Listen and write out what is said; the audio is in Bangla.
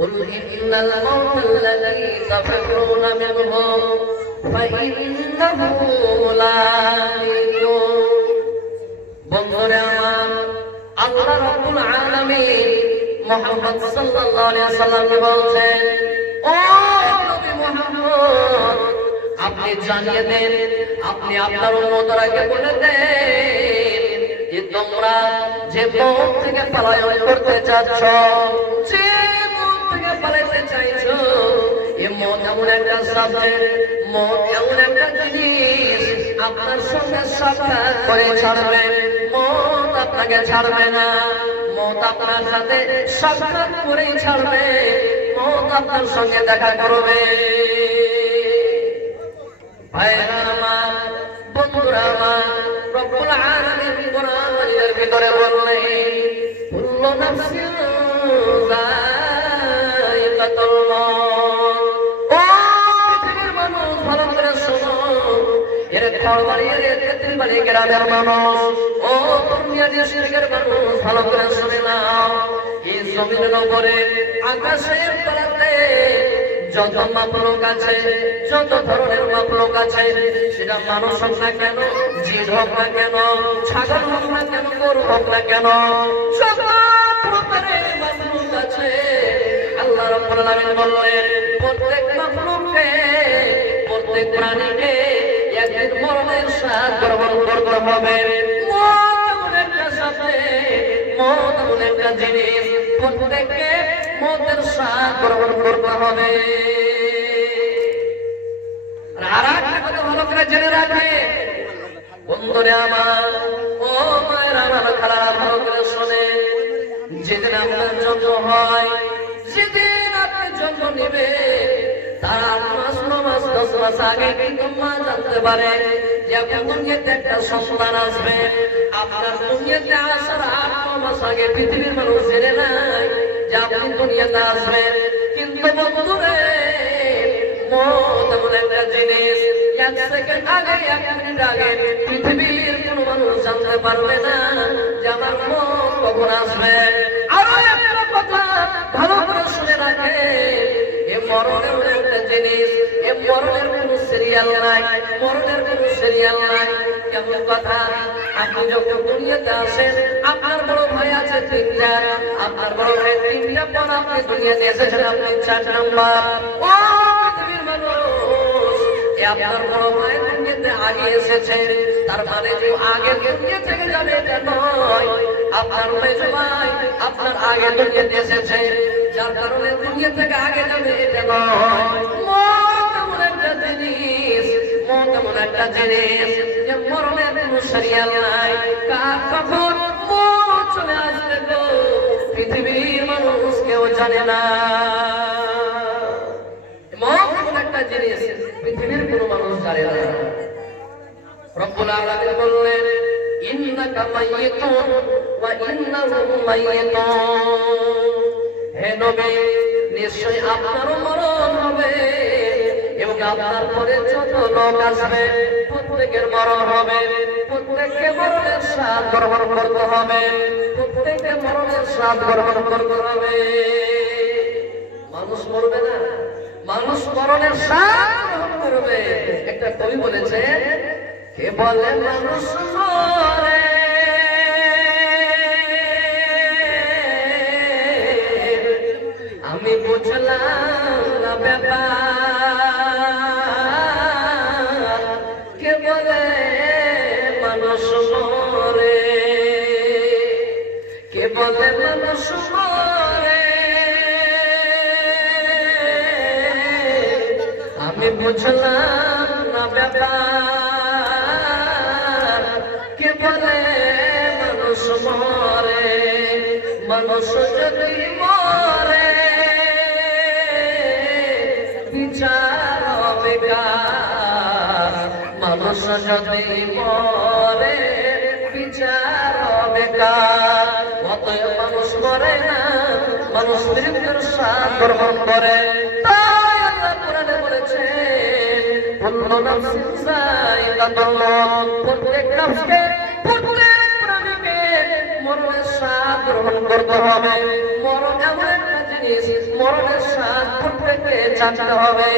قل إن الموت الذي تفرون منه فإنه ملاقيكم বন্ধুরা আমার আল্লাহ রাব্বুল আলামিন মুহাম্মদ সাল্লাল্লাহু আলাইহি সাল্লামকে বলছেন, ও নবী মুহাম্মদ, আপনি জানিয়ে দেন, আপনি আপনার উম্মতকে বলে দেন যে তোমরা যে মওত থেকে পলায়ন করতে চাচ্ছ, যে মওত থেকে পালাতে চাইছো, এই মওত এমন একটা সাবজেক্ট, মওত এমন একটা জিনিস আপনার সঙ্গে সাক্ষাৎ করে ছাড়বে, মওত আপনাকে ছাড়বে না, মওত আপনার সাথে সাক্ষাৎ করেই ছাড়বে, মওত আপনার সঙ্গে দেখা করবে। ভাইরা আমার, বন্ধুরা আমার, রব্বুল আলামিন কোরআন মাজিদের ভিতরে বললেন, কুল্লু নাফসিন যায়িকাতুল মওত। ও পৃথিবীর মানুষ, ভালো করে শোনো, এর খবর এর তেতিবাড়ি গ্রামের মানুষ, ও দুনিয়ার শিরকের মানুষ, ভালো করে শুনে নাও, এই জমিনের উপরে আকাশের তলাতে যত মাপলক আছে, যত ধরনের মাপলক আছে, সেটা মানুষ হোক না কেন, জিন হোক না কেন, ছাগল হোক না কেন, গরু হোক না কেন, যত প্রকারের মাপলক আছে, আল্লাহ রাব্বুল আলামিন বললেন প্রত্যেক মাপলককে, প্রত্যেক প্রাণীকে একদিন মরণের স্বাদ গ্রহণ করতে হবে। মওত এমন একটা সাবজেক্ট, মওত এমন একটা জিনিস, প্রত্যেককে মওতের স্বাদ গ্রহণ করতে হবে। আর একটা কথা ভালো করে জেনে রাখে বন্ধুরা আমার, ও মায়েরা আমার, খালারা, ভালো করে শোনেন, যেদিন আপনার জন্ম হয়, যেদিন আপনি জন্ম নেবে, তার 8 মাস 9 মাস 10 মাস আগে কিন্তু মা জানতে পারে যে আপনার দুনিয়াতে একটা সন্তান আসবে। আপনার দুনিয়াতে আসার 8-9 মাস আগে পৃথিবীর মানুষ জেনে নাই যে আপনি দুনিয়াতে আসবেন। কিন্তু বন্ধুরে, মওত এমন একটা জিনিস, 1 সেকেন্ড আগে, 1 মিনিট আগে পৃথিবীর কোনো মানুষ জানতে পারবে না যে আমার মওত কখন আসবে। আরো একটা কথা ভালো করে শুনে রাখে, এই মরণের একটা জিনিস, এই মরণের কোনো সিরিয়াল নাই, মরণের কোনো সিরিয়াল নাই। কেমন কথা, আপনি যখন দুনিয়াতে আসেন, আপনার বড় ভাই আছে 3টা, আপনার বড় ভাই 3টা পর আপনি দুনিয়াতে এসেছেন, আপনি 4 নাম্বার। ও পৃথিবীর মানুষ, আপনার বড় ভাই দুনিয়াতে আগে এসেছে, তার মানে যে আগে দুনিয়া থেকে যাবে এটা নয়, আপনার মেজো ভাই আপনার আগে দুনিয়াতে এসেছে, যার কারণে দুনিয়া থেকে আগে যাবে এটা নয়। মওত এমন একটা জিনিস, মওত এমন একটা জিনিস যে মরণের কোনো সিরিয়াল নাই, কার কখন মওত চলে আসবে গো পৃথিবীর মানুষ কেউ জানে না। মওত এমন একটা জিনিস পৃথিবীর কোনো মানুষ জানে না। রব্বুল আলামিন বললেন, ইন্নাকা মাইয়িতুন ওয়া ইন্নাহুম মাইয়িতুন। হে নবী, নিশ্চয় আপনারও মরণ হবে এবং আপনার পরে যত লোক আসবে প্রত্যেকের মরণ হবে, প্রত্যেককে মরণের স্বাদ গ্রহণ করতে হবে, প্রত্যেককে মরণের স্বাদ গ্রহণ করতে হবে। মানুষ মরবে না, মানুষ মরণের স্বাদ গ্রহণ করবে। একটা কবি বলেছে, কে বলে মানুষ মরে, আমি বুঝলাম না ব্যাপার, কে বলে মানুষ মরে, কে বলে মানুষ মরে, আমি বুঝলাম না ব্যাপার, কে বলে মানুষ মরে। মানুষ যদি মরে বিচার বেকার, মানুষ যদি মরে বিচার বেকার। অতএব মানুষ মরে না, মানুষ মৃত্যুর স্বাদ গ্রহণ করে। তাই আল্লাহ কোরআনে বলেছে, কুল্লু নাফসিন যায়িকাতুল মওত, প্রত্যেক নফসকে, প্রত্যেক প্রাণীকে মরণের স্বাদ গ্রহণ করতে হবে। মরণ এমন একটা জিনিস জিনিস, মরণের স্বাদ প্রত্যেককে জানতে হবে।